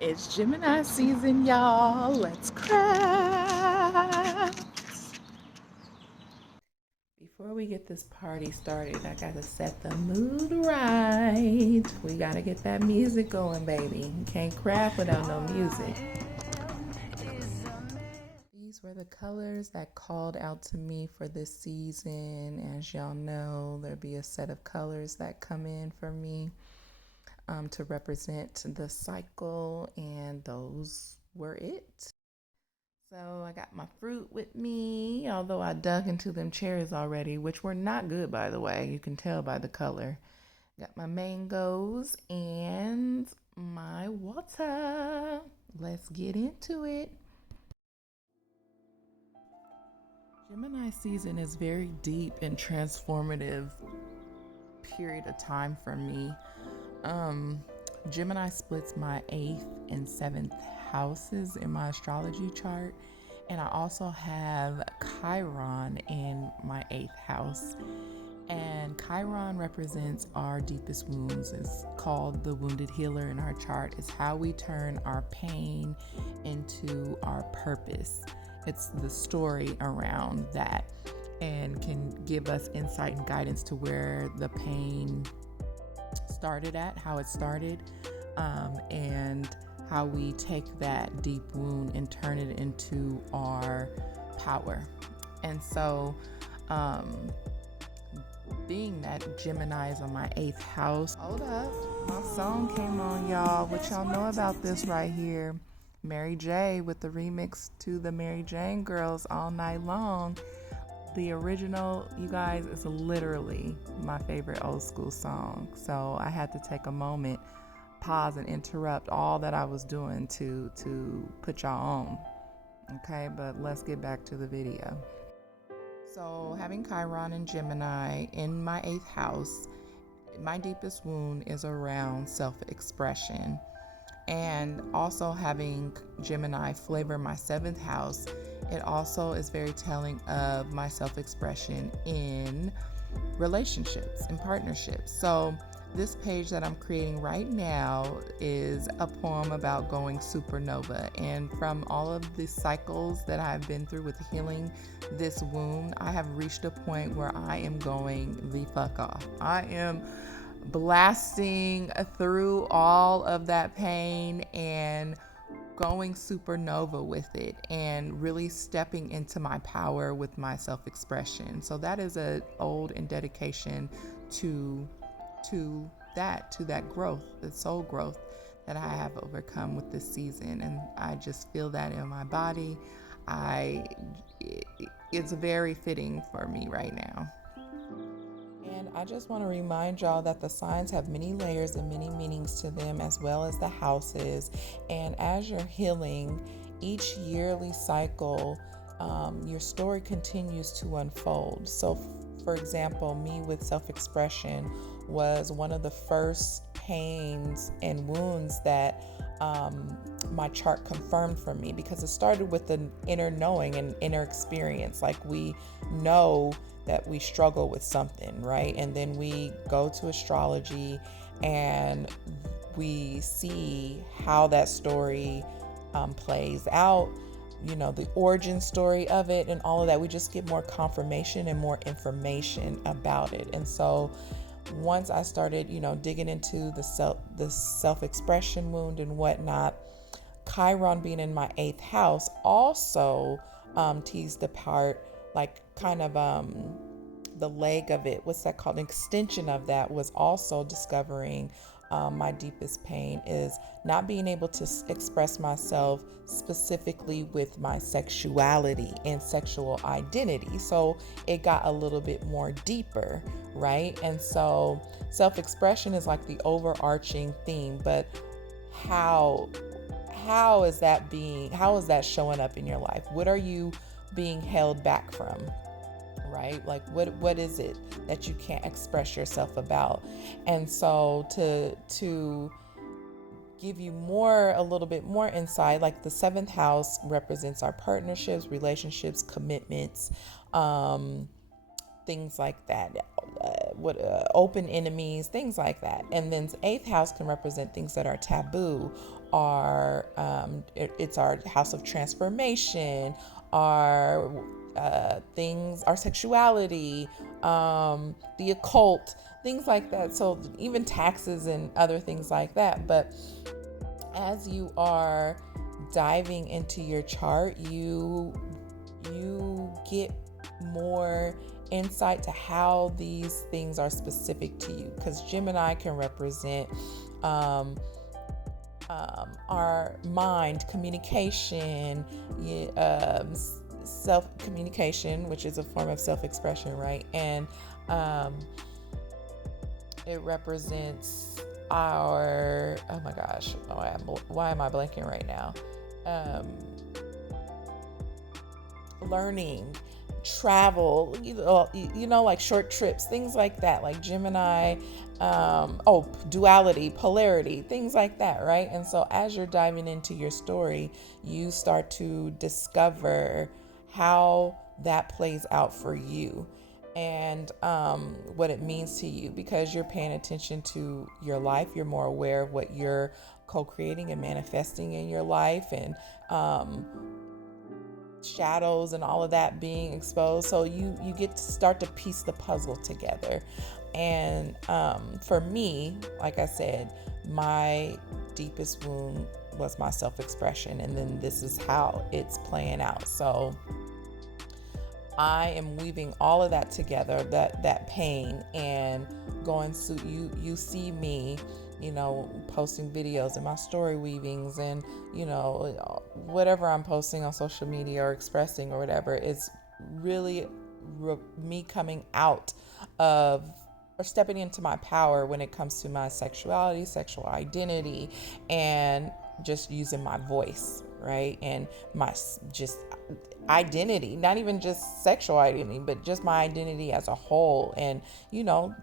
It's Gemini season, y'all. Let's craft. Before we get this party started, I gotta set the mood right. We gotta get that music going, baby. You can't craft without no music. These were the colors that called out to me for this season. As y'all know, there'll be a set of colors that come in for me to represent the cycle, and those were it. So I got my fruit with me, although I dug into them cherries already, which were not good, by the way. You can tell by the color. Got my mangoes and my water. Let's get into it. Gemini season is very deep and transformative period of time for me. Um, Gemini splits my eighth and seventh houses in my astrology chart, and I also have Chiron in my eighth house. And Chiron represents our deepest wounds. It's called the wounded healer in our chart. It's how we turn our pain into our purpose. It's the story around that and can give us insight and guidance to where the pain started at, how it started, and how we take that deep wound and turn it into our power. And so, being that Gemini is on my eighth house, hold up, my song came on, y'all. What y'all know about this right here? Mary J with the remix to the Mary Jane Girls All Night Long. The original, you guys, is literally my favorite old school song. So I had to take a moment, pause, and interrupt all that I was doing to put y'all on. Okay, but let's get back to the video. So having Chiron and Gemini in my eighth house, my deepest wound is around self-expression. And also having Gemini flavor my seventh house, it also is very telling of my self-expression in relationships and partnerships. So this page that I'm creating right now is a poem about going supernova. And from all of the cycles that I've been through with healing this wound, I have reached a point where I am going the fuck off. I am blasting through all of that pain and going supernova with it and really stepping into my power with my self-expression. So that is an ode and dedication to that growth, the soul growth that I have overcome with this season, and I just feel that in my body. It's very fitting for me right now. And I just want to remind y'all that the signs have many layers and many meanings to them, as well as the houses. And as you're healing each yearly cycle, your story continues to unfold. So, for example, me with self expression was one of the first pains and wounds that my chart confirmed for me, because it started with an inner knowing and inner experience. Like, we know that we struggle with something, right? And then we go to astrology and we see how that story plays out, the origin story of it and all of that. We just get more confirmation and more information about it. And so once I started, digging into the self-expression wound and whatnot, Chiron being in my eighth house also teased apart, like, kind of the leg of it. What's that called? An extension of that was also discovering my deepest pain is not being able to express myself specifically with my sexuality and sexual identity. So it got a little bit more deeper, right? And so self-expression is like the overarching theme, but how is that showing up in your life? What are you being held back from? Right? Like, what is it that you can't express yourself about? And so to give you a little bit more insight, like, the seventh house represents our partnerships, relationships, commitments, things like that. Open enemies, things like that. And then eighth house can represent things that are taboo it's our house of transformation, our things, our sexuality, the occult, things like that. So even taxes and other things like that. But as you are diving into your chart, you get more insight to how these things are specific to you, because Gemini can represent our mind, communication, self communication, which is a form of self expression, right? And it represents our, oh my gosh, why am I blanking right now? Learning, travel, like short trips, things like that, like Gemini, duality, polarity, things like that, right? And so as you're diving into your story, you start to discover how that plays out for you, and what it means to you, because you're paying attention to your life. You're more aware of what you're co-creating and manifesting in your life, and shadows and all of that being exposed. So you get to start to piece the puzzle together. And for me, like I said, my deepest wound was my self-expression, and then this is how it's playing out. So I am weaving all of that together, that pain, and going through, you see me, posting videos and my story weavings, and whatever I'm posting on social media or expressing or whatever, it's really me coming out of, or stepping into my power when it comes to my sexuality, sexual identity, and just using my voice, right? And my just identity, not even just sexual identity, but just my identity as a whole. And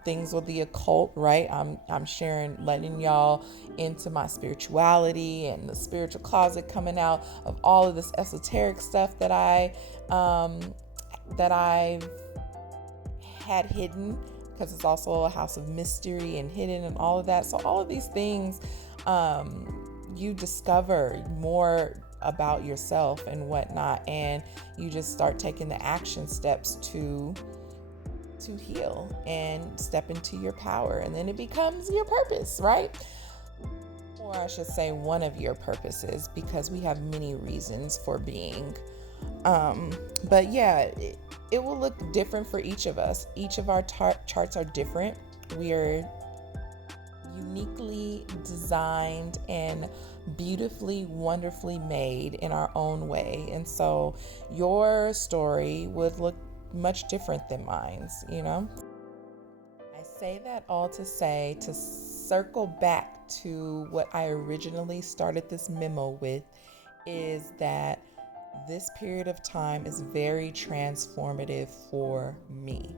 things with the occult, right? I'm sharing, letting y'all into my spirituality and the spiritual closet, coming out of all of this esoteric stuff that I've had hidden, because it's also a house of mystery and hidden and all of that. So all of these things, you discover more about yourself and whatnot, and you just start taking the action steps to heal and step into your power, and then it becomes your purpose, right? Or I should say one of your purposes, because we have many reasons for being. But yeah, it will look different for each of us. Each of our charts are different. We are uniquely designed and beautifully, wonderfully made in our own way. And so your story would look much different than mine's, I say that all to say, to circle back to what I originally started this memo with, is that this period of time is very transformative for me.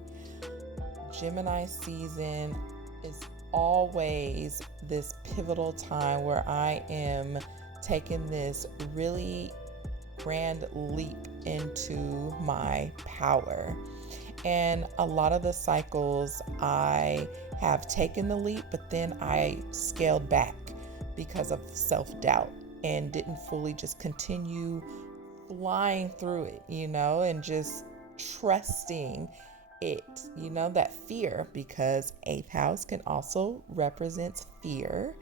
Gemini season is always this pivotal time where I am taking this really grand leap into my power. And a lot of the cycles I have taken the leap, but then I scaled back because of self-doubt and didn't fully just continue flying through it, and just trusting it, that fear, because 8th house can also represent fear.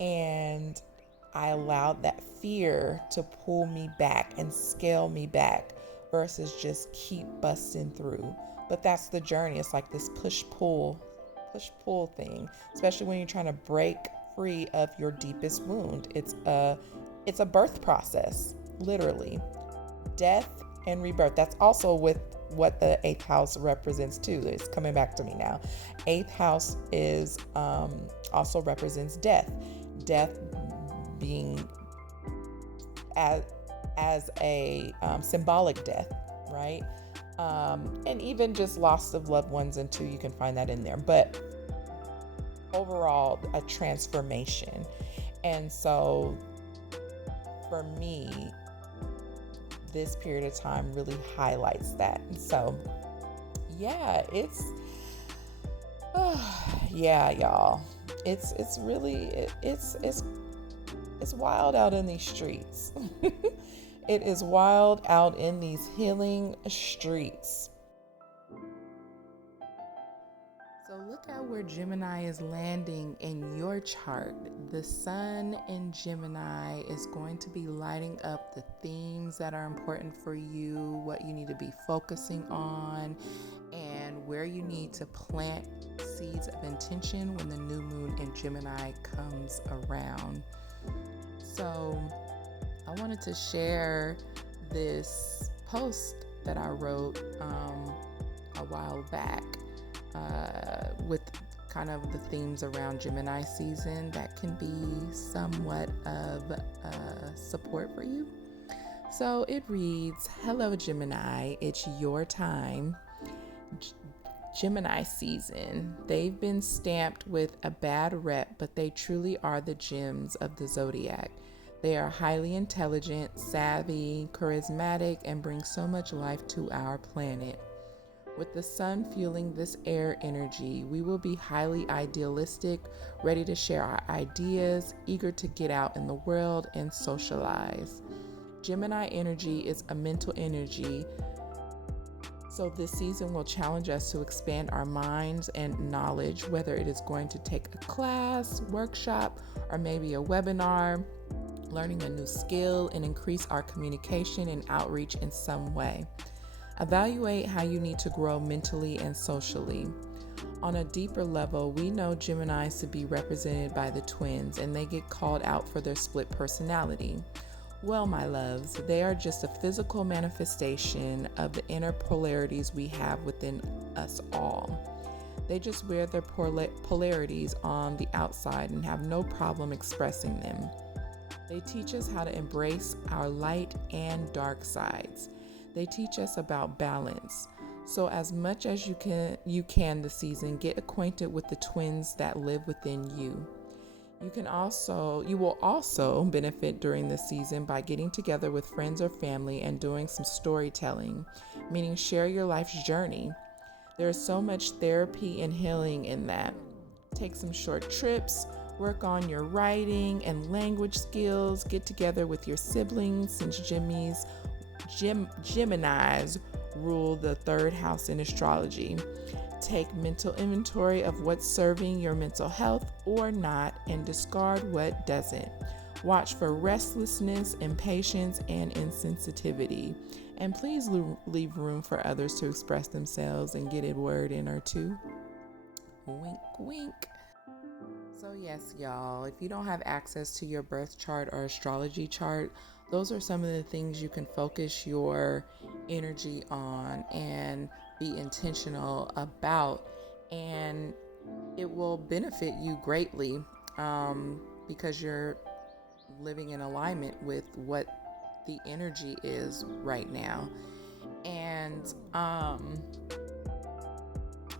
And I allowed that fear to pull me back and scale me back versus just keep busting through. But that's the journey. It's like this push-pull thing, especially when you're trying to break free of your deepest wound. It's a birth process, literally. Death and rebirth. That's also with what the 8th house represents too. It's coming back to me now. 8th house is also represents death. Death being as a symbolic death, right? And even just loss of loved ones, and too, you can find that in there. But overall, a transformation. And so for me, this period of time really highlights that. And so yeah, y'all, it's really It's wild out in these streets. It is wild out in these healing streets. So look at where Gemini is landing in your chart. The sun in Gemini is going to be lighting up the themes that are important for you, what you need to be focusing on, and where you need to plant seeds of intention when the new moon in Gemini comes around. So I wanted to share this post that I wrote a while back with kind of the themes around Gemini season that can be somewhat of support for you. So it reads, "Hello Gemini, it's your time. Gemini season. They've been stamped with a bad rep, but they truly are the gems of the zodiac. They are highly intelligent, savvy, charismatic, and bring so much life to our planet. With the sun fueling this air energy, we will be highly idealistic, ready to share our ideas, eager to get out in the world and socialize. Gemini energy is a mental energy, so this season will challenge us to expand our minds and knowledge, whether it is going to take a class, workshop, or maybe a webinar, learning a new skill, and increase our communication and outreach in some way. Evaluate how you need to grow mentally and socially. On a deeper level, we know Geminis to be represented by the twins, and they get called out for their split personality. Well, my loves, they are just a physical manifestation of the inner polarities we have within us all. They just wear their polarities on the outside and have no problem expressing them. They teach us how to embrace our light and dark sides. They teach us about balance. So as much as you can this season, get acquainted with the twins that live within you. You will also benefit during this season by getting together with friends or family and doing some storytelling, meaning share your life's journey. There is so much therapy and healing in that. Take some short trips, work on your writing and language skills, get together with your siblings since Geminis rule the third house in astrology. Take mental inventory of what's serving your mental health or not and discard what doesn't. Watch for restlessness, impatience, and insensitivity. And please leave room for others to express themselves and get a word in or two. Wink, wink. So yes, y'all, if you don't have access to your birth chart or astrology chart, those are some of the things you can focus your energy on and be intentional about, and it will benefit you greatly because you're living in alignment with what the energy is right now. And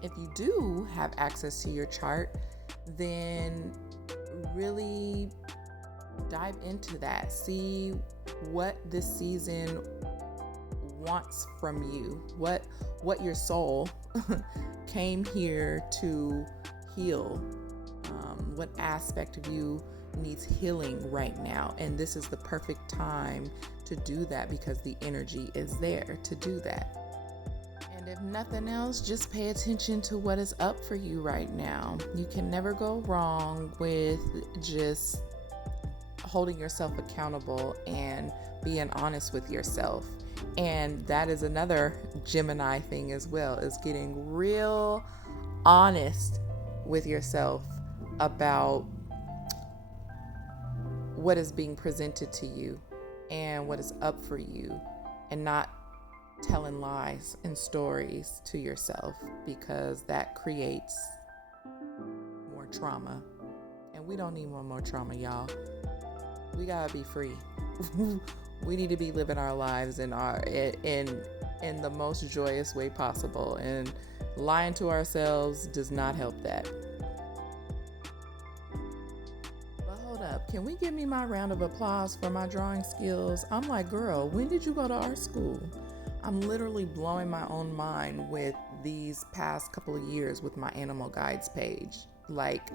if you do have access to your chart, then really dive into that. See what this season wants from you, what your soul came here to heal, what aspect of you needs healing right now, and this is the perfect time to do that because the energy is there to do that. And if nothing else, just pay attention to what is up for you right now. You can never go wrong with just holding yourself accountable and being honest with yourself. And that is another Gemini thing as well, is getting real honest with yourself about what is being presented to you and what is up for you, and not telling lies and stories to yourself, because that creates more trauma. And we don't need more trauma, y'all. We gotta be free. We need to be living our lives in the most joyous way possible, and lying to ourselves does not help that. But hold up, can we give me my round of applause for my drawing skills? I'm like, girl, when did you go to art school? I'm literally blowing my own mind with these past couple of years with my animal guides page. Like,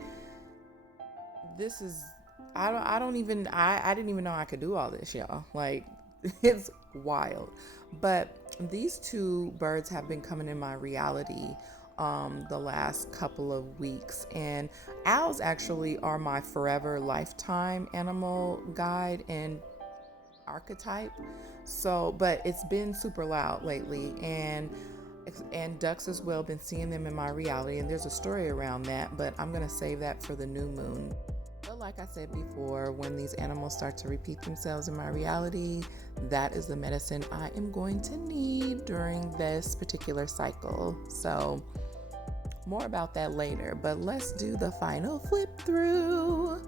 I didn't even know I could do all this, y'all. Like, it's wild. But these two birds have been coming in my reality the last couple of weeks. And owls actually are my forever lifetime animal guide and archetype. So, but it's been super loud lately, and ducks as well. Been seeing them in my reality, and there's a story around that, but I'm gonna save that for the new moon. But like I said before, when these animals start to repeat themselves in my reality, that is the medicine I am going to need during this particular cycle. So more about that later, but let's do the final flip through.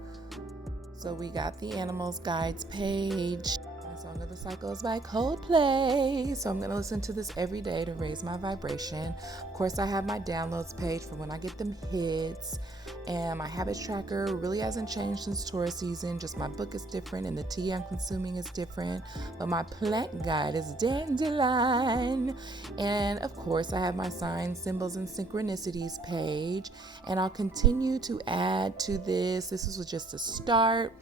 So we got the animals guides page. Song of the Cycle is by Coldplay. So I'm going to listen to this every day to raise my vibration. Of course, I have my downloads page for when I get them hits. And my habits tracker really hasn't changed since Taurus season. Just my book is different and the tea I'm consuming is different. But my plant guide is dandelion. And of course, I have my signs, symbols, and synchronicities page. And I'll continue to add to this. This was just a start.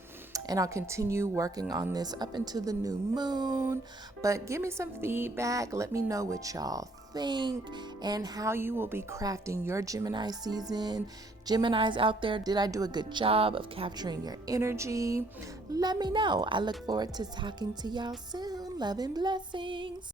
And I'll continue working on this up until the new moon. But give me some feedback. Let me know what y'all think and how you will be crafting your Gemini season. Geminis out there, did I do a good job of capturing your energy? Let me know. I look forward to talking to y'all soon. Love and blessings.